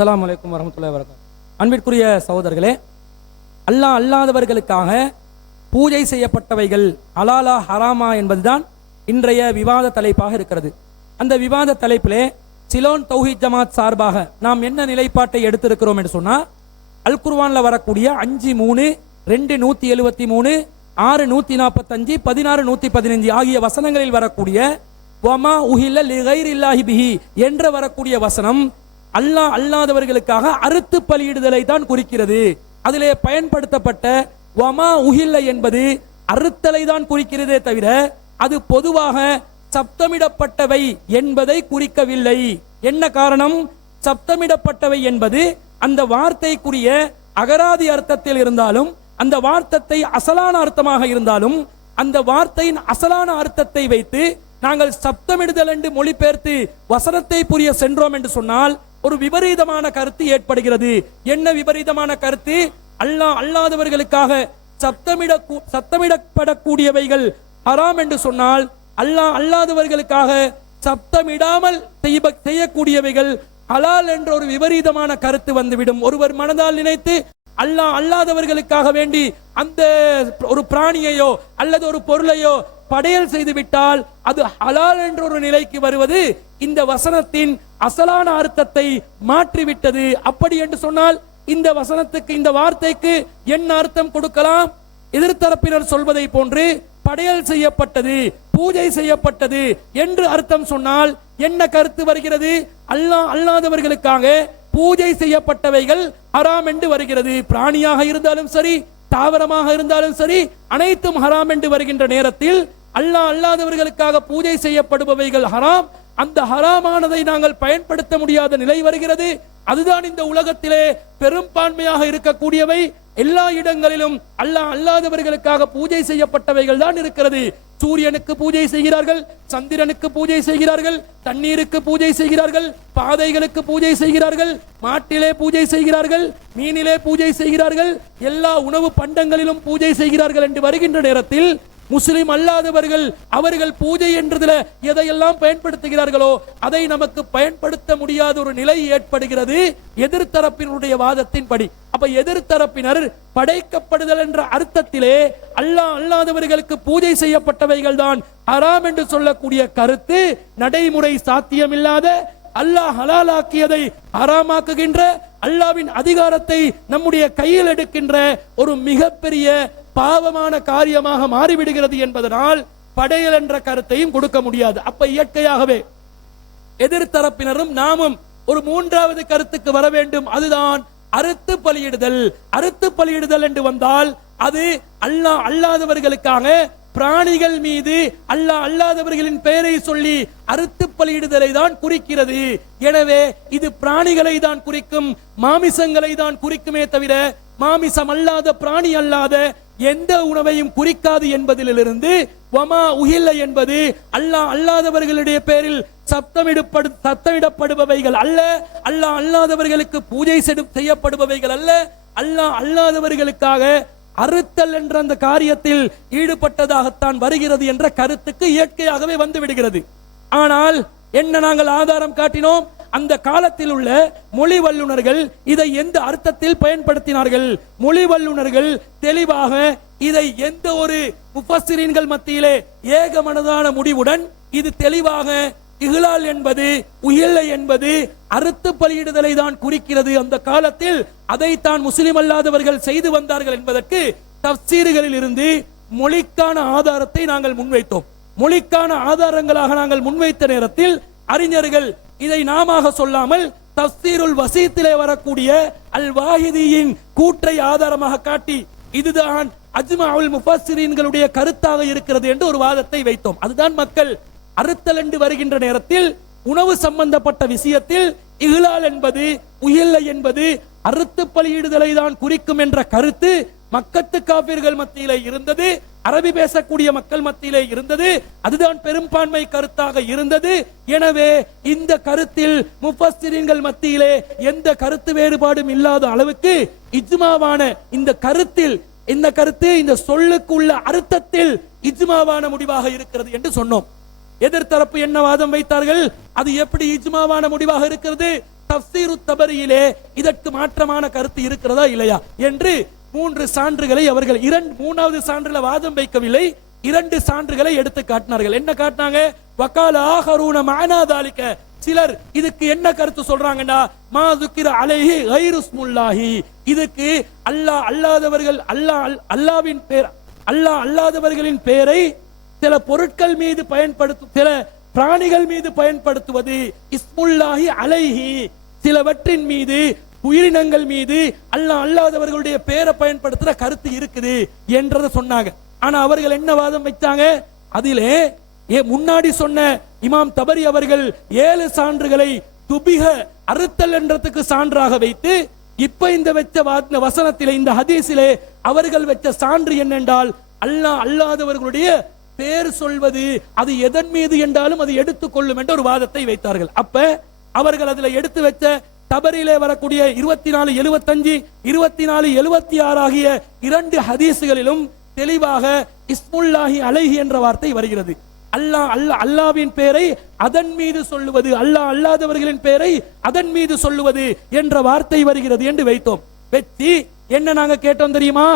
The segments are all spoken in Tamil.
அஸ்லாம் வலைக்கம் வரமத்துல்லாஹி வரகம் அன்பிற்குரிய சகோதரர்களே அல்லா அல்லாதவர்களுக்காக பூஜை செய்யப்பட்டவைகள் அலாலா ஹராமா என்பதுதான் இன்றைய விவாத தலைப்பாக இருக்கிறது. அந்த விவாத தலைப்பிலே சிலோன் தௌஹித் ஜமாத் சார்பாக நாம் என்ன நிலைப்பாட்டை எடுத்திருக்கிறோம் என்று சொன்னா அல் வரக்கூடிய அஞ்சு மூணு ரெண்டு நூத்தி எழுவத்தி மூணு ஆறு நூத்தி நாற்பத்தஞ்சு பதினாறு நூத்தி பதினஞ்சு ஆகிய வசனங்களில் வரக்கூடிய வமா உஹில்ல லிகைரில்லாஹி பிஹி என்ற வரக்கூடிய வசனம் அல்லாஹ் அல்லாதவர்களுக்காக அறுத்து பலியிடுதலை தான் குறிக்கிறது. அதிலே பயன்படுத்தப்பட்ட வமா உஹில்லை என்பது அறுத்தலை தான் குறிக்கிறதே தவிர அது பொதுவாக சப்தமிடப்பட்டவை என்பதை குறிக்கவில்லை. என்ன காரணம்? சப்தமிடப்பட்டவை என்பது அந்த வார்த்தைக்குரிய அகராதி அர்த்தத்தில் இருந்தாலும் அந்த வார்த்தத்தை அசலான அர்த்தமாக இருந்தாலும் அந்த வார்த்தையின் அசலான அர்த்தத்தை வைத்து நாங்கள் சப்தமிடுதல் என்று மொழிபெயர்த்து வசனத்தை புரிய சென்றோம் என்று சொன்னால் ஒரு விபரீதமான கருத்து ஏற்படுகிறது. என்ன விபரீதமான கருத்து? அல்லாஹ் அல்லாதவர்களுக்காக சத்தமிட சத்தமிடப்படக்கூடியவைகள் ஹராம் என்று சொன்னால் அல்லாஹ் அல்லாதவர்களுக்காக சப்தமிடாமல் செய்ய- செய்யக்கூடியவைகள் ஹலால் என்ற ஒரு விபரீதமான கருத்து வந்துவிடும். ஒருவர் மனதால் நினைத்து அல்லாஹ் அல்லாதவர்களுக்காக வேண்டி அந்த ஒரு பிராணியையோ அல்லது ஒரு பொருளையோ படையல் செய்து விட்டால் அது ஹலால் என்ற ஒரு நிலைக்கு வருவது இந்த வசனத்தின் அசலான அர்த்தத்தை மாற்றிவிட்டது. அப்படி என்று சொன்னால் இந்த வசனத்துக்கு இந்த வார்த்தைக்கு என்ன அர்த்தம் கொடுக்கலாம்? எதிர்த்தரப்பினர் சொல்வதை போன்று படையல் செய்யப்பட்டது பூஜை செய்யப்பட்டது என்று அர்த்தம் சொன்னால் என்ன கருத்து வருகிறது? அல்லாஹ் அல்லாதவர்களுக்காக பூஜை செய்யப்பட்டவைகள் ஹராம் என்று வருகிறது. பிராணியாக இருந்தாலும் சரி தாவரமாக இருந்தாலும் சரி அனைத்தும் ஹராம் என்று வருகின்ற நேரத்தில் அல்லாஹ் அல்லாதவர்களுக்காக பூஜை செய்யப்படுபவைகள் ஹராம். அந்த ஹராமானதை நாங்கள் பயன்படுத்த முடியாத நிலை வருகிறது. அதுதான் இந்த உலகத்திலே பெரும்பான்மையாக இருக்கக்கூடியவை. எல்லா இடங்களிலும் அல்லாஹ் அல்லாதவர்களுக்காக பூஜை செய்யப்பட்டவைகள் தான் இருக்கிறது. சூரியனுக்கு பூஜை செய்கிறார்கள் சந்திரனுக்கு பூஜை செய்கிறார்கள் தண்ணீருக்கு பூஜை செய்கிறார்கள் பாதைகளுக்கு பூஜை செய்கிறார்கள் மாட்டிலே பூஜை செய்கிறார்கள் மீனிலே பூஜை செய்கிறார்கள் எல்லா உணவு பண்டங்களிலும் பூஜை செய்கிறார்கள் என்று வருகின்ற நேரத்தில் முஸ்லிம் அல்லாதவர்கள் அவர்கள் பூஜை என்றதுல எதையெல்லாம் பயன்படுத்துகிறார்களோ அதை நமக்கு பயன்படுத்த முடியாத ஒரு நிலை ஏற்படுகிறது எதிர்த்தரப்பினுடைய வாதத்தின்படி. அப்ப எதிர்த்தரப்பினர் படைக்கப்படுதல் என்ற அர்த்தத்திலே அல்லாஹ் அல்லாதவர்களுக்கு பூஜை செய்யப்பட்டவைகள் தான் அறாம் என்று சொல்லக்கூடிய கருத்து நடைமுறை சாத்தியமில்லாத அல்லாஹ் ஹலாலாக்கியதை ஹராமாக்குகின்ற அல்லாவின் அதிகாரத்தை நம்முடைய கையில் எடுக்கின்ற ஒரு மிகப்பெரிய பாவமான காரியமாக மாறிவிடுகிறது என்பதனால் படையல் என்ற கருத்தையும் கொடுக்க முடியாது. அப்ப இயற்கையாகவே எதிர்த்தரப்பினரும் நாமும் ஒரு மூன்றாவது கருத்துக்கு வர வேண்டும். அதுதான் அறுத்து பலியிடுதல். அறுத்து பலியிடுதல் என்று வந்தால் அது அல்லாஹ் அல்லாதவர்களுக்காக பிராணிகள் மீது அல்லாஹ் அல்லாதவர்களின் பெயரை சொல்லி அறுத்து பலியிடுதலை தான் குறிக்கிறது. எனவே இது பிராணிகளை தான் குறிக்கும். மாமிசங்களை தான் குறிக்குமே தவிர மாமிசம் அல்லாத பிராணி அல்லாத எந்த உணவையும் குறிக்காது என்பதிலிருந்து வமா உகில்ல என்பது அல்லாஹ் அல்லாதவர்களுடைய பெயரில் சப்தமிடப்படு சத்தமிடப்படுபவைகள் அல்ல. அல்லாஹ் அல்லாதவர்களுக்கு பூஜை செடு- செய்யப்படுபவைகள் அல்ல. அல்லாஹ் அல்லாதவர்களுக்காக அறுத்தல் என்ற அந்த காரியத்தில் ஈடுபட்டதாகத்தான் வருகிறது என்ற கருத்துக்கு இயற்கையாகவே வந்து விடுகிறது. ஆனால் என்ன நாங்கள் ஆதாரம் காட்டினோம்? அந்த காலத்தில் உள்ள மொழி வல்லுனர்கள் இதை எந்த அர்த்தத்தில் பயன்படுத்தினார்கள்? மொழி வல்லுனர்கள் தெளிவாக இதை எந்த ஒரு முஃபஸ்ஸிரீன்கள் மத்தியிலே ஏகமனதான முடிவுடன் இது தெளிவாக இகலால் என்பது உயில்லை என்பது அறுத்து பலியிடுதலை தான் குறிக்கிறது. அந்த காலத்தில் அதைத்தான் முஸ்லிம் அல்லாதவர்கள் செய்து வந்தார்கள் என்பதற்கு தப்சீறுகளில் இருந்து மொழிக்கான ஆதாரத்தை நாங்கள் முன்வைத்தோம். மொழிக்கான ஆதாரங்களாக நாங்கள் முன்வைத்த நேரத்தில் அறிஞர்கள் இதை நாமாக சொல்லாமல் தப்சீருல் வசீத்திலே வரக்கூடிய அல் வாஹிதியின் கூற்றை ஆதாரமாக காட்டி இதுதான் அஜ்மாவுல் முஃபஸ்ஸிரீன்களுடைய கருத்தாக இருக்கிறது என்று ஒரு வாதத்தை வைத்தோம். அதுதான் மக்கள் அறுத்தல் வருகின்ற நேரத்தில் உணவு சம்பந்தப்பட்ட விஷயத்தில் இகலால் என்பது உயில்லை என்பது அறுத்து பலியிடுதலை தான் குறிக்கும் என்ற கருத்து மக்கத்து காவிர்கள் மத்தியிலே இருந்தது அரபி பேசக்கூடிய மக்கள் மத்தியிலே இருந்தது அதுதான் பெரும்பான்மை கருத்தாக இருந்தது. எனவே இந்த கருத்தில் முஃபஸ்ஸிரீன்கள் மத்தியிலே எந்த கருத்து வேறுபாடும் இல்லாத அளவுக்கு இஜ்மாவான இந்த கருத்தில் இந்த கருத்து இந்த சொல்லுக்கு உள்ள அர்த்தத்தில் இஜ்மாவான முடிவாக இருக்கிறது என்று சொன்னோம். எதிர்த்தரப்பு என்ன வாதம் வைத்தார்கள்? அது எப்படி இஜ்மாவான முடிவாக இருக்கிறது? தப்சீரு தபரியிலே இதற்கு மாற்றமான கருத்து இருக்கிறதா இல்லையா? என்று மூன்று சான்றுகளை அவர்கள் இரண்டு மூணாவது சான்றுல வாதம் வைக்கவில்லை இரண்டு சான்றுகளை எடுத்து காட்டினார்கள். என்ன காட்டினாங்க? வக்கால ஆஹரூன மானாதாலிக்க சிலர் இதுக்கு என்ன கருத்து சொல்றாங்கன்னா மா துக்கிர அலைஹி கைருஸ்முல்லாஹி இதுக்கு அல்லாஹ் அல்லாதவர்கள் அல்லாஹ் அல்லாவின் பேர் அல்லாஹ் அல்லாதவர்களின் பெயரை சில பொருட்கள் மீது பயன்படுத்தும் சில பிராணிகள் மீது பயன்படுத்துவது இஸ்முல்லாஹி அலைஹி. சிலவற்றின் மீது உயிரினங்கள் மீது அல்ல அல்லாதவர்களுடைய பெயரை பயன்படுத்துற கருத்து இருக்குது என்றதை சொன்னாங்க. ஆனா அவர்கள் என்ன வாதம் வைத்தாங்க? அதிலே ஏ முன்னாடி சொன்ன இமாம் தபரி அவர்கள் ஏழு சான்றுகளை துபிக அறுத்தல் என்றதுக்கு சான்றாக வைத்து இப்ப இந்த வச்ச வசனத்திலே இந்த ஹதீஸிலே அவர்கள் வச்ச சான்று என்னென்றால் அல்லாஹ் அல்லாதவர்களுடைய பேர் சொல்வது அது எதன் மீது என்றாலும் அது எடுத்துக்கொள்ளும் என்ற ஒரு வாதத்தை வைத்தார்கள். அப்ப அவர்கள் அதுல எடுத்து வச்ச தபரிலே வரக்கூடிய இருபத்தி நாலு எழுபத்தஞ்சு இருபத்தி நாலு எழுபத்தி ஆறு ஆகிய இரண்டு ஹதீஸுகளிலும் தெளிவாக இஸ்முல்லாஹி அலைஹி என்ற வார்த்தை வருகிறது. அல்லாஹ் அல்லா அல்லாவின் பெயரை அதன் மீது சொல்லுவது அல்லாஹ் அல்லாதவர்களின் பெயரை அதன் மீது சொல்லுவது என்ற வார்த்தை வருகிறது என்று வைத்தோம். வெற்றி என்ன நாங்க கேட்டோம் தெரியுமா?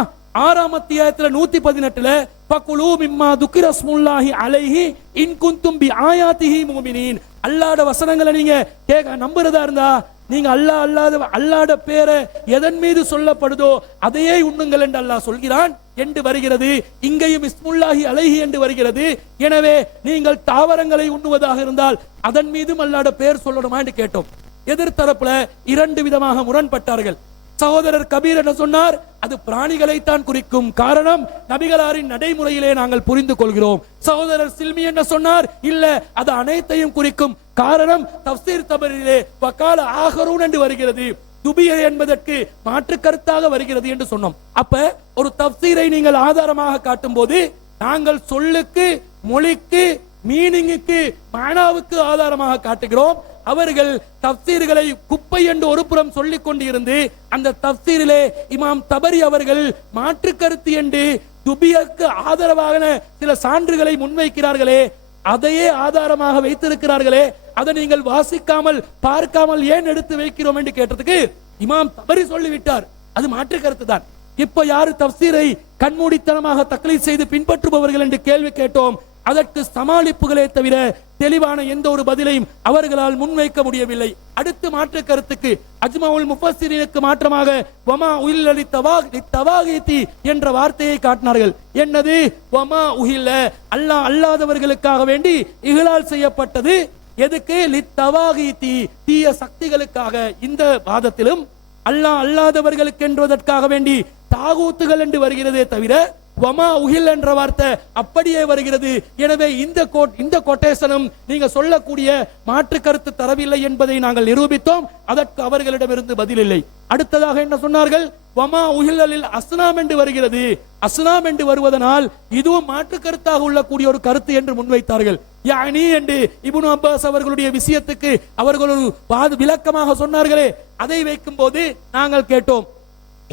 ஆறாம் அத்தியாயத்துல நூத்தி பதினெட்டுல பக்குலு மிம்மா துக்கிரஸ்முல்லாஹி அலைஹி இன் குந்தும் ஆயாத்திஹி மூமினீன். அல்லாட வசனங்களை நீங்க கேட்க நம்புறதா இருந்தா நீங்க அல்லாஹ் அல்லாத அல்லாட பேரை எதன் மீது சொல்லப்படுதோ அதையே உண்ணுங்கள் என்று அல்லாஹ் சொல்கிறான் என்று வருகிறது. இங்கேயும் இஸ்முல்லாஹி அழகி என்று வருகிறது. எனவே நீங்கள் தாவரங்களை உண்ணுவதாக இருந்தால் அதன் மீதும் அல்லாட பேர் சொல்லணுமா என்று கேட்டோம். எதிர்த்தரப்புல இரண்டு விதமாக முரண்பட்டார்கள். சகோதரர் கபீர் என்ன சொன்னார்? அது பிராணிகளைத்தான் குறிக்கும் காரணம் நபிகளாரின் நடைமுறையிலே நாங்கள் புரிந்து கொள்கிறோம். சகோதரர் சில்மி என்ன சொன்னார்? இல்ல அது அனைத்தையும் குறிக்கும் காரணம் தப்சீர் தபரிலே வக்கால ஆகரூன் என்று வருகிறது. துபியர் என்பதற்கு மாற்று கருத்தாக வருகிறது என்று சொன்னோம். அப்ப ஒரு தப்சீரை நீங்கள் ஆதாரமாக காட்டும் போது நாங்கள் சொல்லுக்கு மொழிக்கு மீனிங்குக்கு மானாவுக்கு ஆதாரமாக காட்டுகிறோம். அவர்கள் தப்சீர்களை குப்பை என்று ஒரு புறம் சொல்லிக் கொண்டிருந்து அந்த தப்சீரிலே இமாம் தபரி அவர்கள் மாற்று கருத்து என்று துபியக்கு ஆதரவான சில சான்றுகளை முன்வைக்கிறார்களே அதையே ஆதாரமாக வைத்திருக்கிறார்களே அதை நீங்கள் வாசிக்காமல் பார்க்காமல் ஏன் எடுத்து வைக்கிறோம் என்று கேட்டதுக்கு இமாம் தபரி சொல்லிவிட்டார். அது மாற்று கருத்து தான். இப்ப யாரு தப்சீரை கண்மூடித்தனமாக தக்லீத் செய்து பின்பற்றுபவர்கள் என்று கேள்வி கேட்டோம் அதற்கு சமாளிப்புகளே தவிர தெளிவான எந்த ஒரு பதிலையும் அவர்களால் முன்வைக்க முடியவில்லை. அடுத்து மாற்று கருத்துக்கு அஜ்மாவுல் முஃபஸ்ஸிரினுக்கு மாற்றமாக வமா உயில்லி தவாக் தவாகித்தி என்ற வார்த்தையை காட்டினார்கள். என்னது? வமா உஹில்ல. அல்லாஹ் அல்லாதவர்களுக்காக வேண்டி இகழால் செய்யப்பட்டது. எதுக்கு? லித்தவாகித்தி தீய சக்திகளுக்காக. இந்த வாதத்திலும் அல்லாஹ் அல்லாதவர்களுக்கு என்றுவதற்காக வேண்டி தாகூத்துகள் என்று வருகிறதே தவிர வமா உகில் என்ற வார்த்தை அப்படியே வருகிறது. எனவே இந்த கோட் இந்த கொட்டேஷனும் நீங்க சொல்லக்கூடிய மாற்று கருத்து தரவில்லை என்பதை நாங்கள் நிரூபித்தோம். அதற்கு அவர்களிடமிருந்து பதில் இல்லை அடுத்ததாக என்ன சொன்னார்கள்? வமா உகில்லலில் அஸ்னாம் என்று வருகிறது. அஸ்னாம் என்று வருவதனால் இதுவும் மாற்று கருத்தாக உள்ளக்கூடிய ஒரு கருத்து என்று முன்வைத்தார்கள். யானி என்று இபுன் அப்பாஸ் அவர்களுடைய விஷயத்துக்கு அவர்கள் ஒரு விளக்கமாக சொன்னார்களே. அதை வைக்கும் போது நாங்கள் கேட்டோம்.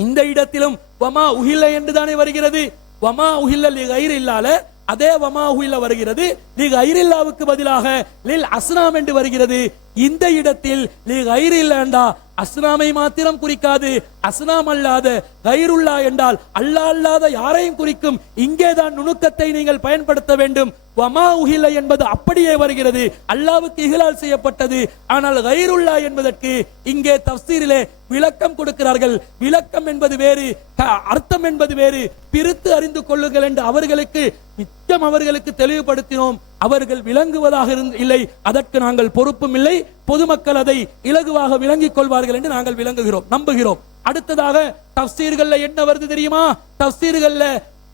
இந்த இடத்திலும் வமா உஹில்ல என்று தானே வருகிறது. வமா உஹில்ல லி கைர் இல்லால அதே வமா உஹில்ல வருகிறது. லி இல்லாவுக்கு பதிலாக லில் அஸ்னாம் என்று வருகிறது. இந்த இடத்தில் லி கைர் இல்லண்டா அஸ்னாமை மாத்திரம் குறிக்காது. அஸ்னாம் அல்லாத கைருல்லா என்றால் அல்லா அல்லாத யாரையும் குறிக்கும். இங்கேதான் நுணுக்கத்தை நீங்கள் பயன்படுத்த வேண்டும். வமா உஹில என்பது அப்படியே வருகிறது. அல்லாவுக்கு இகலால் செய்யப்பட்டது. ஆனால் கைருல்லா என்பதற்கு இங்கே தப்சீரிலே விளக்கம் கொடுக்கிறார்கள். விளக்கம் என்பது வேறு அர்த்தம் என்பது வேறு. பிரித்து அறிந்து கொள்ளுங்கள் என்று அவர்களுக்கு மிச்சம் அவர்களுக்கு தெளிவுபடுத்தினோம். அவர்கள் விளங்குவதாக இருந்து இல்லை. அதற்கு நாங்கள் பொறுப்பும் இல்லை. பொதுமக்கள் அதை இலகுவாக விளங்கிக் கொள்வார்கள் என்று நாங்கள் விளங்குகிறோம் நம்புகிறோம். அடுத்ததாக தப்சீர்கள்ல என்ன வருது தெரியுமா? தப்சீர்கள்ல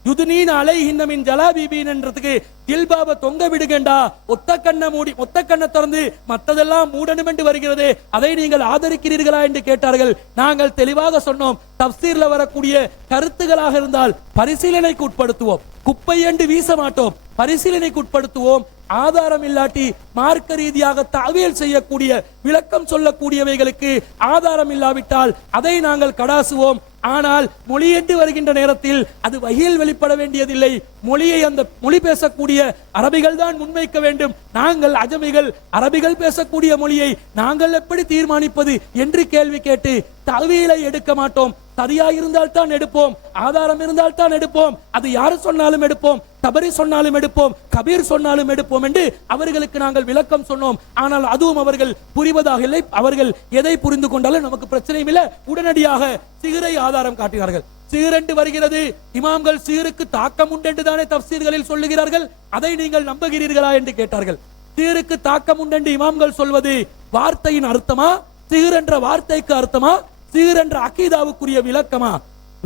யுதுனீன் அலைஹின்னமின் ஜலாபிபீன்ன்றதுக்கு ஜில்பாப தொங்க விடுகண்டா ஒத்த கண்ணை மூடி ஒத்த கண்ணை திறந்து மற்றதெல்லாம் மூடணும் என்று வருகிறது. அதை நீங்கள் ஆதரிக்கிறீர்களா என்று கேட்டார்கள். நாங்கள் தெளிவாக சொன்னோம். தப்சீர்ல வரக்கூடிய கருத்துகளாக இருந்தால் பரிசீலனைக்கு உட்படுத்துவோம். குப்பை என்று வீச மாட்டோம். பரிசீலனைக்கு உட்படுத்துவோம். ஆதாரம் இல்லாட்டி மார்க்க ரீதியாக தவியல் செய்யக்கூடிய விளக்கம் சொல்லக்கூடியவைகளுக்கு ஆதாரம் இல்லாவிட்டால் அதை நாங்கள் கடாசுவோம். ஆனால் மொழி வருகின்ற நேரத்தில் அது வகையில் வெளிப்பட வேண்டியதில்லை. மொழியை அந்த மொழி பேசக்கூடிய அரபிகள் தான் முன்வைக்க வேண்டும். நாங்கள் அஜமிகள் அரபிகள் பேசக்கூடிய மொழியை நாங்கள் எப்படி தீர்மானிப்பது என்று கேள்வி கேட்டு தவியலை எடுக்க மாட்டோம். சரியா இருந்தால் தான் எடுப்போம். ஆதாரம் இருந்தால் தான் எடுப்போம். அது யாரு சொன்னாலும் எடுப்போம். கபரி சொன்னாலும் எடுப்போம் கபீர் சொன்னாலும் எடுப்போம் என்று அவர்களுக்கு நாங்கள் விளக்கம் சொன்னோம். ஆனால் அதுவும் அவர்கள் புரிவதாக இல்லை. அவர்கள் எதை புரிந்து கொண்டாலும் நமக்கு பிரச்சனையும் இல்லை. உடனடியாக சிகரை ஆதாரம் காட்டினார்கள். சீரென்று வருகிறது. இமாம்கள் சீருக்கு தாக்கம் உண்டு என்று தானே தப்சீர்களில் சொல்லுகிறார்கள். அதை நீங்கள் நம்புகிறீர்களா என்று கேட்டார்கள். சீருக்கு தாக்கம் உண்டு என்று இமாம்கள் சொல்வது வார்த்தையின் அர்த்தமா? சீர் என்ற வார்த்தைக்கு அர்த்தமா? சீர் என்ற அகீதாவுக்குரிய விளக்கமா?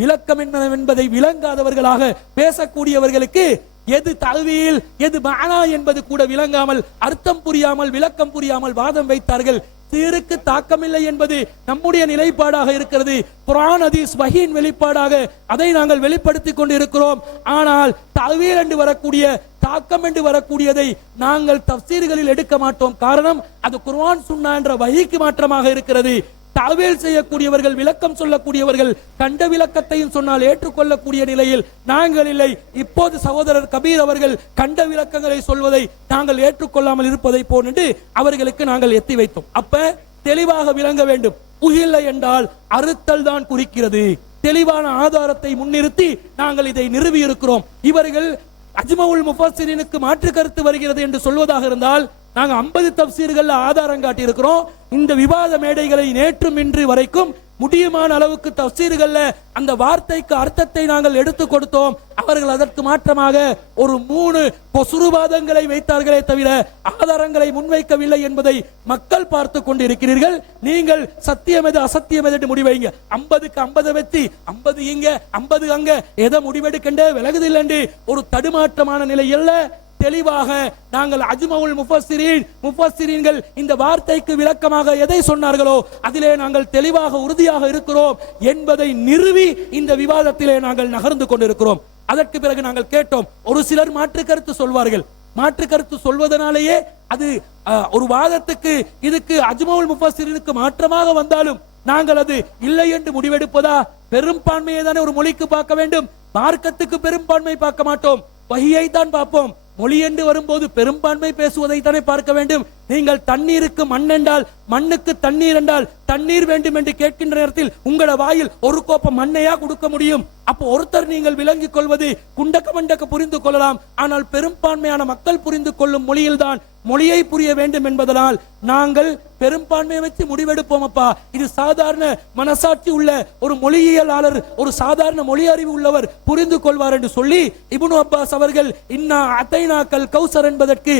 விளக்கம் என்ன என்பதை விளங்காதவர்களாக பேசக்கூடியவர்களுக்கு எது தல்வியில் எது மானா என்பது கூட விளங்காமல் அர்த்தம் புரியாமல் விளக்கம் புரியாமல் வாதம் வைத்தார்கள். சீருக்கு தாக்கமில்லை என்பது நம்முடைய நிலைப்பாடாக இருக்கிறது. குரான் அதீஸ் வகையின் வெளிப்பாடாக அதை நாங்கள் வெளிப்படுத்திக் கொண்டு இருக்கிறோம் ஆனால் தல்வியல் என்று வரக்கூடிய தாக்கம் என்று வரக்கூடியதை நாங்கள் தப்சீர்களில் எடுக்க மாட்டோம். காரணம் அது குர்வான் சுன்னா என்ற வகிக்கு மாற்றமாக இருக்கிறது. தாவேல் செய்யக்கூடியவர்கள் விளக்கம் சொல்லக்கூடியவர்கள் கண்ட விளக்கத்தையும் சொன்னால் ஏற்றுக்கொள்ளக்கூடிய நிலையில் நாங்கள் இல்லை. இப்போது சகோதரர் கபீர் அவர்கள் கண்ட விளக்கங்களை சொல்வதை நாங்கள் ஏற்றுக்கொள்ளாமல் இருப்பதை போன்று அவர்களுக்கு நாங்கள் எத்தி வைத்தோம். அப்ப தெளிவாக விளங்க வேண்டும். உயில்லை என்றால் அறுத்தல் தான் குறிக்கிறது. தெளிவான ஆதாரத்தை முன்னிறுத்தி நாங்கள் இதை நிறுவி இருக்கிறோம் இவர்கள் அஜ்மவுல் முஃபஸ்ஸிரினுக்கு மாற்று கருத்து வருகிறது என்று சொல்வதாக இருந்தால் நாங்க 50 தப்சீர்கள்ல ஆதாரம் காட்டியிருக்கிறோம். இந்த விவாத மேடைகளை நேற்றும் இன்று வரைக்கும் முடியுமான அளவுக்கு தப்சீர்களில் அந்த வார்த்தைக்கு அர்த்தத்தை நாங்கள் எடுத்து கொடுத்தோம். அவர்கள் அதற்கு மாற்றமாக ஒரு மூணு பொசுருவாதங்களை வைத்தார்களே தவிர ஆதாரங்களை முன்வைக்கவில்லை என்பதை மக்கள் பார்த்து கொண்டிருக்கிறீர்கள். நீங்கள் சத்தியம் எது அசத்தியம் எது முடிவைங்க. ஐம்பதுக்கு ஐம்பது வெத்தி ஐம்பது இங்க ஐம்பது அங்க எதை முடிவெடுக்கண்டே விலகுதில்லை ஒரு தடுமாற்றமான நிலை இல்லை தெளிவாக நாங்கள் அஜ்மவுல் முஃபஸ்ஸிரீன் முஃபஸ்ஸிரீன்கள் இந்த வார்த்தைக்கு விளக்கமாக எதை சொன்னார்களோ அதிலே நாங்கள் தெளிவாக உறுதியாக இருக்கிறோம் என்பதை நிறுவி இந்த விவாதத்திலே நாங்கள் நகர்ந்து கொண்டிருக்கிறோம். அதற்கு பிறகு நாங்கள் கேட்டோம் ஒரு சிலர் மாற்று கருத்து சொல்வார்கள். மாற்று கருத்து சொல்வதனாலேயே அது அஹ், ஒரு வாதத்துக்கு இதுக்கு அஜ்மவுல் முஃபஸ்ஸிரீனுக்கு மாற்றமாக வந்தாலும் நாங்கள் அது இல்லை என்று முடிவெடுப்பதா? பெரும்பான்மையை தானே ஒரு மொழிக்கு பார்க்க வேண்டும். மார்க்கத்துக்கு பெரும்பான்மை பார்க்க மாட்டோம். வகியை தான் பார்ப்போம். மொழி என்று வரும்போது பெரும்பான்மை பேசுவதை தானே பார்க்க வேண்டும்? நீங்கள் தண்ணீருக்கு மண் என்றால் மண்ணுக்கு தண்ணீர் என்றால் தண்ணீர் வேண்டும் என்று கேட்கின்ற நேரத்தில் உங்களோட வாயில் ஒரு கோப்பம் மண்ணையா கொடுக்க முடியும்? அப்போ ஒருத்தர் நீங்கள் விளங்கிக் கொள்வது குண்டக்க மண்டக்க புரிந்து கொள்ளலாம். ஆனால் பெரும்பான்மையான மக்கள் புரிந்து கொள்ளும் மொழியில்தான் மொழியை புரிய வேண்டும் என்பதனால் நாங்கள் பெரும்பான்மையை வச்சு முடிவெடுப்போம் அப்பா. இது சாதாரண மனசாட்சி உள்ள ஒரு மொழியியலாளர் ஒரு சாதாரண மொழி அறிவு உள்ளவர் புரிந்து கொள்வார் என்று சொல்லி இபுனு அப்பாஸ் அவர்கள் இன்னா அத்தைனாக்கல் கௌசர் என்பதற்கு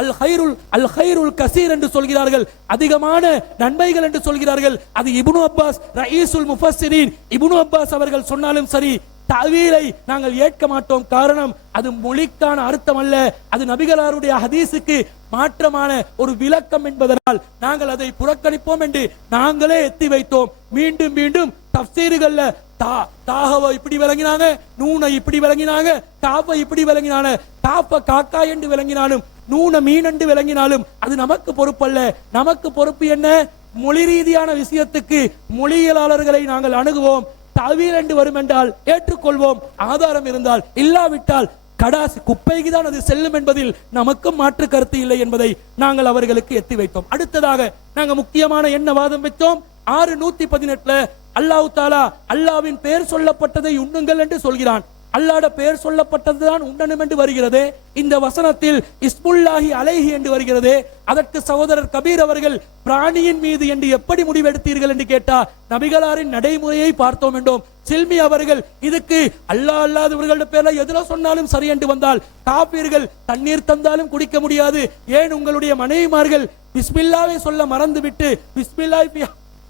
அல் ஹைருல் அல் ஹைருல் கசீர் என்று சொல்கிறார்கள். அதிகமான நன்மைகள் என்று சொல்கிறார்கள். அது இபுனு அப்பாஸ் ரயீசுல் முஃபஸ்ஸிரீன். இபுனு அப்பாஸ் அவர்கள் சொன்னாலும் சரி தவீலை நாங்கள் ஏற்க மாட்டோம். காரணம் அது மொழிக்கான அர்த்தம் அல்ல. அது நபிகளாருடைய ஹதீஸுக்கு மாற்றமான ஒரு விளக்கம் என்பதனால் நாங்கள் அதை புறக்கணிப்போம் என்று நாங்களே எத்தி வைத்தோம். மீண்டும் மீண்டும் தப்சீறுகள்ல தா தாகவ இப்படி விளங்கினாங்க நூனை இப்படி விளங்கினாங்க தாப்பை இப்படி விளங்கினாங்க தாப்ப காக்கா என்று விளங்கினாலும் நூன மீனண்டு விளங்கினாலும் அது நமக்கு பொறுப்பல்ல. நமக்கு பொறுப்பு என்ன? மொழி ரீதியான விஷயத்துக்கு மொழியியலாளர்களை நாங்கள் அணுகுவோம். தவிரண்டு வரும் என்றால் ஏற்றுக்கொள்வோம். ஆதாரம் இருந்தால் இல்லாவிட்டால் கடாசி குப்பைக்கு தான் அது செல்லும் என்பதில் நமக்கும் மாற்று கருத்து இல்லை என்பதை நாங்கள் அவர்களுக்கு எத்தி வைத்தோம். அடுத்ததாக நாங்க முக்கியமான என்ன வாதம் வைத்தோம்? ஆறு நூத்தி பதினெட்டுல அல்லாஹ் தாலா அல்லாவின் பெயர் சொல்லப்பட்டதை உண்ணுங்கள் என்று சொல்கிறான். அல்லாட பெயர் சொல்லப்பட்டதுதான் உண்டனம் என்று வருகிறது. இந்த வசனத்தில் இஸ்புல்லாஹி அலைஹி என்று வருகிறது. அதற்கு சகோதரர் கபீர் அவர்கள் பிராணியின் மீது என்று எப்படி முடிவெடுத்தீர்கள் என்று கேட்டா நபிகளாரின் நடைமுறையை பார்த்தோம் என்றோம். சில்மி அவர்கள் இதுக்கு அல்லாஹ் அல்லாதவர்களோட பேர்ல எதுல சொன்னாலும் சரி என்று வந்தால் காப்பீர்கள் தண்ணீர் தந்தாலும் குடிக்க முடியாது. ஏன் உங்களுடைய மனைவிமார்கள் பிஸ்மில்லாவை சொல்ல மறந்துவிட்டு பிஸ்மில்லாஹி ஃபி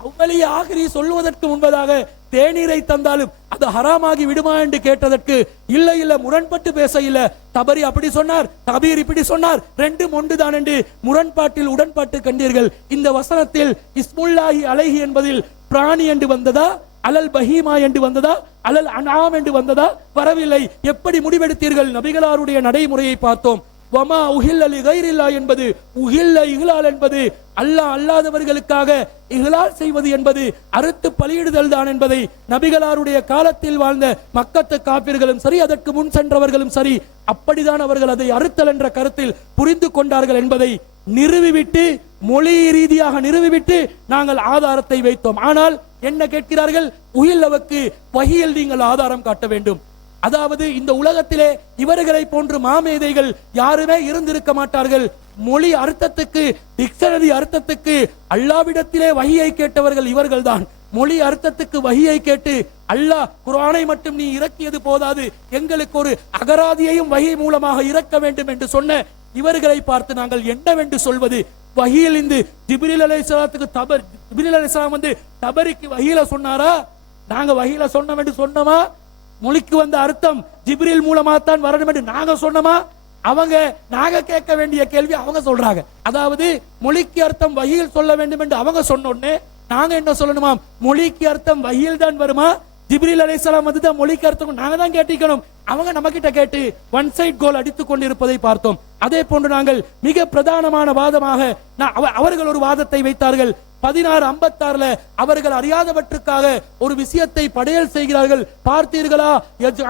அவ்வளி ஆகிரி சொல்லுவதற்கு முன்பதாக தேநீரை தந்தாலும் அது ஹராமாகி விடுமா என்று கேட்டதற்கு இல்லை இல்ல முரண்பட்டு பேச இல்லை. தபரி அப்படி சொன்னார் தபீர் இப்படி சொன்னார் ரெண்டும் ஒன்றுதான் என்று முரண்பாட்டில் உடன்பாட்டு கண்டீர்கள். இந்த வசனத்தில் இஸ்முல்லாஹி அலைஹி என்பதில் பிராணி என்று வந்ததா அலல் பஹீமா என்று வந்ததா அலல் அனாம் என்று வந்ததா வரவில்லை. எப்படி முடிவெடுத்தீர்கள்? நபிகளாருடைய நடைமுறையை பார்த்தோம். வமா உஹில்லலி கைரில்லா என்பது உகில்ல இகலால் என்பது அல்லாஹ் அல்லாதவர்களுக்காக இகலால் செய்வது என்பது அறுத்து பலியிடுதல் தான் என்பதை நபிகளாருடைய காலத்தில் வாழ்ந்த மக்கத்து காப்பிர்களும் சரி அதற்கு முன் சென்றவர்களும் சரி அப்படிதான் அவர்கள் அதை அறுத்தல் என்ற கருத்தில் புரிந்து கொண்டார்கள் என்பதை நிறுவிவிட்டு மொழி ரீதியாக நிறுவிவிட்டு நாங்கள் ஆதாரத்தை வைத்தோம். ஆனால் என்ன கேட்கிறார்கள்? உயில்லவுக்கு வகையில் நீங்கள் ஆதாரம் காட்ட வேண்டும். அதாவது இந்த உலகத்திலே இவர்களை போன்று மாமேதைகள் யாருமே இருந்திருக்க மாட்டார்கள். மொழி அர்த்தத்துக்கு டிக்ஷனரி அர்த்தத்துக்கு அல்லாவிடத்திலே வகியை கேட்டவர்கள் இவர்கள்தான். மொழி அர்த்தத்துக்கு வகியை கேட்டு அல்லாஹ் குரானை மட்டும் நீ இறக்கியது போதாது எங்களுக்கு ஒரு அகராதியையும் வகை மூலமாக இறக்க வேண்டும் என்று சொன்ன இவர்களை பார்த்து நாங்கள் என்னவென்று சொல்வது? வகியில் இந்த ஜிபிரில் அலைஹிஸ்ஸலாத்துக்கு தபர் ஜிபிரில் அலைஹிஸ்ஸலாம் வந்து தபரிக்கு வகியில சொன்னாரா? நாங்க வகியில சொன்னோம் என்று சொன்னோமா? மொழிக்கு வந்த அர்த்தம் ஜிப்ரில் மூலமா தான் வரணும் என்று நாங்க சொன்னோமா? அவங்க நாங்க கேட்க வேண்டிய கேள்வி அவங்க சொல்றாங்க. அதாவது மொழிக்கு அர்த்தம் வகையில் சொல்ல வேண்டும் என்று அவங்க சொன்னோடனே நாங்க என்ன சொல்லணுமா? மொழிக்கு அர்த்தம் வகையில் தான் வருமா? ஜிப்ரில் அலைஹிஸ்ஸலாம் அதுதான் மொழிக்கு அர்த்தம் நாங்க தான் கேட்டிக்கணும் அவங்க நம்ம கிட்ட கேட்டு ஒன் சைட் கோல் அடித்துக் கொண்டிருப்பதை பார்த்தோம். அதே போன்று நாங்கள் மிக பிரதானமான வாதமாக நான் அவ- அவர்கள் ஒரு வாதத்தை வைத்தார்கள். பதினாறு ஐம்பத்தாறுல அவர்கள் அறியாதவற்றுக்காக ஒரு விஷயத்தை படையல் செய்கிறார்கள். பார்த்தீர்களா?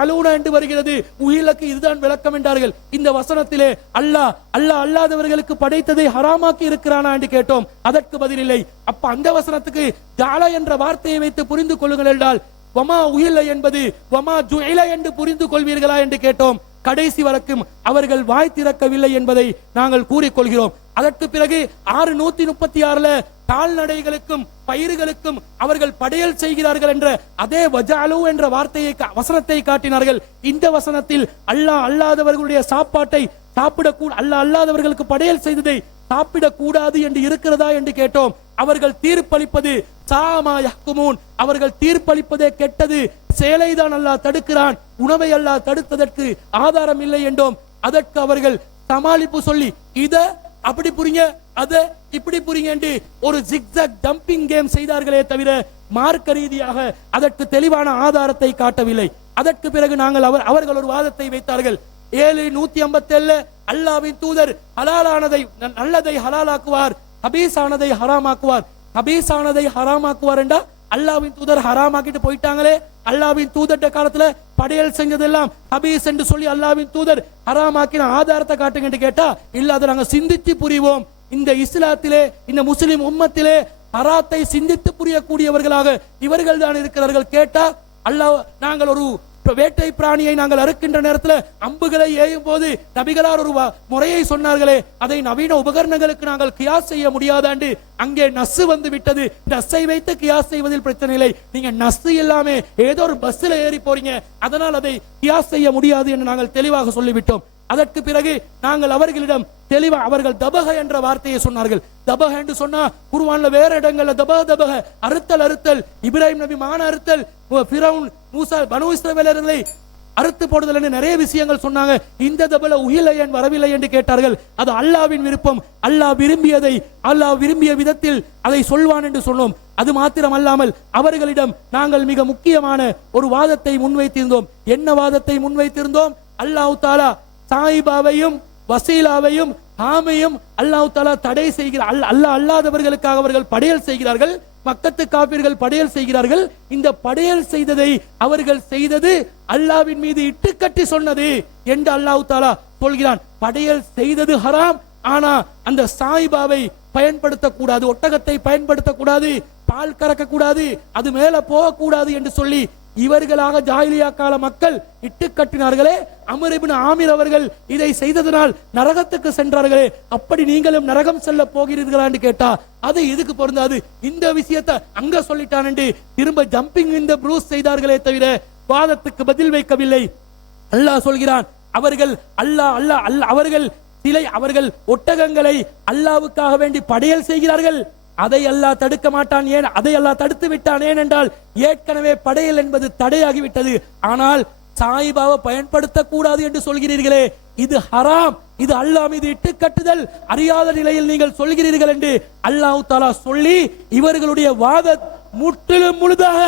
அலூனா என்று வருகிறது. உயிலுக்கு இதுதான் விளக்கம் என்றார்கள். இந்த வசனத்திலே அல்லாஹ் அல்லாஹ் அல்லாதவர்களுக்கு படைத்ததை ஹராமாக்கி இருக்கிறானா என்று கேட்டோம். அதற்கு பதிலில்லை அப்ப அந்த வசனத்துக்கு ஜாலா என்ற வார்த்தையை வைத்து புரிந்து கொள்ளுங்கள் என்றால் வமா உயில என்பது வமா ஜுயில என்று புரிந்து கொள்வீர்களா என்று கேட்டோம். கடைசி வரைக்கும் அவர்கள் வாய் திறக்கவில்லை என்பதை நாங்கள் கூறிக்கொள்கிறோம். அதற்கு பிறகு ஆறு நூத்தி முப்பத்தி ஆறுல கால்நடைகளுக்கும் பயிர்களுக்கும் அவர்கள் படையல் செய்கிறார்கள் என்ற அதே வஜாலு என்ற வார்த்தையை கா- வசனத்தை காட்டினார்கள். இந்த வசனத்தில் அல்லாஹ் அல்லாதவர்களுடைய சாப்பாட்டை சாப்பிடக்கூட அல்லாஹ் அல்லாதவர்களுக்கு படையல் செய்ததை சாப்பிடக்கூடாது என்று இருக்கிறதா என்று கேட்டோம். அவர்கள் தீர்ப்பளிப்பது சாமா யஹ்குமூன். அவர்கள் தீர்ப்பளிப்பதே கெட்டது. செயலைதான் அல்லாஹ் தடுக்கிறான். உணவை அல்லாஹ் தடுத்ததற்கு ஆதாரம் இல்லை என்றோம். அதற்கு அவர்கள் சமாளிப்பு சொல்லி இத அப்படி புரிங்க அத இப்படி புரிங்க ஒரு ஜிக்ஸாக் டம்பிங் கேம் செய்தார்களே தவிர மார்க்க ரீதியாக அதற்கு தெளிவான ஆதாரத்தை காட்டவில்லை. அதற்கு பிறகு நாங்கள் அவர் அவர்கள் ஒரு வாதத்தை வைத்தார்கள். ஏழு நூத்தி ஐம்பத்தி ஏழுல அல்லாவின் தூதர் ஹலாலானதை நல்லதை ஹலாலாக்குவார் ஹபீஸானதை ஹராமாக்குவார். ஹபீஸானதை ஹராமாக்குவார் என்றா அல்லாவின் தூதர் ஹராமாக்கிட்டு போயிட்டாங்களே அல்லாவின் தூதர்ட்ட காலத்துல படையல் செஞ்சதெல்லாம் ஹபீஸ் என்று சொல்லி அல்லாவின் தூதர் ஹராமாக்கின ஆதாரத்தை காட்டுங்க என்று கேட்டா இல்ல அதை நாங்க சிந்தித்து புரிவோம். இந்த இஸ்லாத்திலே இந்த முஸ்லிம் உம்மத்திலே ஹராத்தை சிந்தித்து புரியக்கூடியவர்களாக இவர்கள் தான் இருக்கிறார்கள். கேட்டா அல்லாஹ் நாங்கள் ஒரு வேட்டை பிராணியை நாங்கள் அறுக்கின்ற நேரத்தில் அம்புகளை ஏயும் போது நபிகளார் ஒரு முறையை சொன்னார்களே அதை நவீன உபகரணங்களுக்கு நாங்கள் கியாஸ் செய்ய முடியாதாண்டு அங்கே நசு வந்து விட்டது. நஸ்ஸை வைத்து கியாஸ் செய்வதில் பிரச்சனை இல்லை. நீங்க நசு இல்லாம ஏதோ ஒரு பஸ்ஸில் ஏறி போறீங்க. அதனால் அதை கியாஸ் செய்ய முடியாது என்று நாங்கள் தெளிவாக சொல்லிவிட்டோம். அதற்கு பிறகு நாங்கள் அவர்களிடம் தெளிவா அவர்கள் தபக என்ற வார்த்தையை சொன்னார்கள். தபக என்று சொன்னா குருவான்ல வேற இடங்கள்ல தபக தபக அறுத்தல் அறுத்தல் இப்ராஹிம் நபி மான அறுத்தல் பிரவுன் மூசா பனு இஸ்ரவேலர்களை அறுத்து போடுதல் என்று நிறைய விஷயங்கள் சொன்னாங்க. இந்த தபல உயிலை வரவில்லை என்று கேட்டார்கள். அது அல்லாவின் விருப்பம். அல்லாஹ் விரும்பியதை அல்லாஹ் விரும்பிய விதத்தில் அதை சொல்வான் என்று சொன்னோம். அது மாத்திரம் அல்லாமல் அவர்களிடம் நாங்கள் மிக முக்கியமான ஒரு வாதத்தை முன்வைத்திருந்தோம். என்ன வாதத்தை முன்வைத்திருந்தோம்? அல்லாஹ் தாலா சாயிபாவையும் வசீலாவையும் ஆமையும் அல்லாஹ் தாலா தடை செய்கிறார் அல்ல அல்லாஹ் அல்லாதவர்களுக்காக அவர்கள் படையல் செய்கிறார்கள். மக்கத்து காப்பீர்கள் படையல் செய்கிறார்கள். இந்த படையல் செய்ததை அவர்கள் செய்தது அல்லாவின் மீது இட்டுக்கட்டி சொன்னது என்று அல்லாஹ் தாலா சொல்கிறான். படையல் செய்தது ஹராம். ஆனா அந்த சாய்பாவை பயன்படுத்தக்கூடாது ஒட்டகத்தை பயன்படுத்தக்கூடாது பால் கறக்க கூடாது அது மேல போகக்கூடாது என்று சொல்லி இவர்களாக ஜாயிலியா கால மக்கள் இட்டு கட்டினார்களே அமரிபின் ஆமீர் அவர்கள் இதை செய்ததனால் நரகத்துக்கு சென்றார்களே அப்படி நீங்களும் நரகம் செல்ல போகிறீர்களா என்று கேட்டா அது இதுக்கு பொருந்தாது? இந்த விஷயத்தை அங்க சொல்லிட்டான் என்று திரும்ப ஜம்பிங் இந்த ப்ரூஸ் செய்தார்களே தவிர வாதத்துக்கு பதில் வைக்கவில்லை. அல்லாஹ் சொல்கிறான் அவர்கள் அல்லாஹ் அல்லாஹ் அல்லாஹ் அவர்கள் சிலை அவர்கள் ஒட்டகங்களை அல்லாவுக்காக வேண்டி படையல் செய்கிறார்கள். அதை அல்லாஹ் தடுக்க மாட்டான் ஏன்? அதை அல்லாஹ் தடுத்து விட்டான் ஏனென்றால் ஏற்கனவே படையல் என்பது தடையாகிவிட்டது. ஆனால் சாய்பாவை பயன்படுத்தக்கூடாது என்று சொல்கிறீர்களே. இது ஹராம். இது அல்லாஹ் மீது இட்டு கட்டுதல். அறியாத நிலையில் நீங்கள் சொல்கிறீர்கள் என்று அல்லாஹ் தாலா சொல்லி இவர்களுடைய வாத முற்றிலும் முழுதாக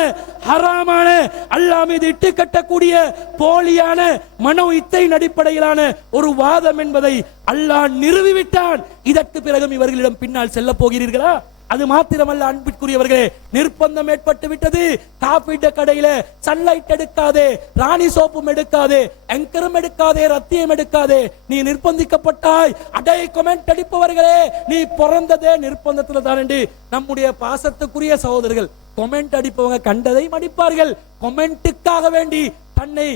ஹராமான அல்லாஹ் மீது இட்டு கட்டக்கூடிய போலியான மனோ இத்தையின் அடிப்படையிலான ஒரு வாதம் என்பதை அல்லாஹ் நிறுவிவிட்டான். இதற்கு பிறகும் இவர்களிடம் பின்னால் செல்ல போகிறீர்களா? அது மாத்திரமல்ல அன்பிற்குரியவர்களே நிர்பந்தம் ஏற்பட்டு விட்டது. காப்பீட்டு கடையில சன்லைட் எடுக்காதே ராணி சோப்பும் எடுக்காதே எங்கரும் எடுக்காதே ரத்தியம் எடுக்காதே. நீ நிர்பந்திக்கப்பட்டாய். அடை கொமெண்ட் அடிப்பவர்களே நீ பிறந்ததே நிர்பந்தத்துல தான் என்று நம்முடைய பாசத்துக்குரிய சகோதரர்கள் கொமெண்ட் அடிப்பவங்க கண்டதை அடிப்பார்கள். கொமெண்ட்டுக்காக வேண்டி தன்னை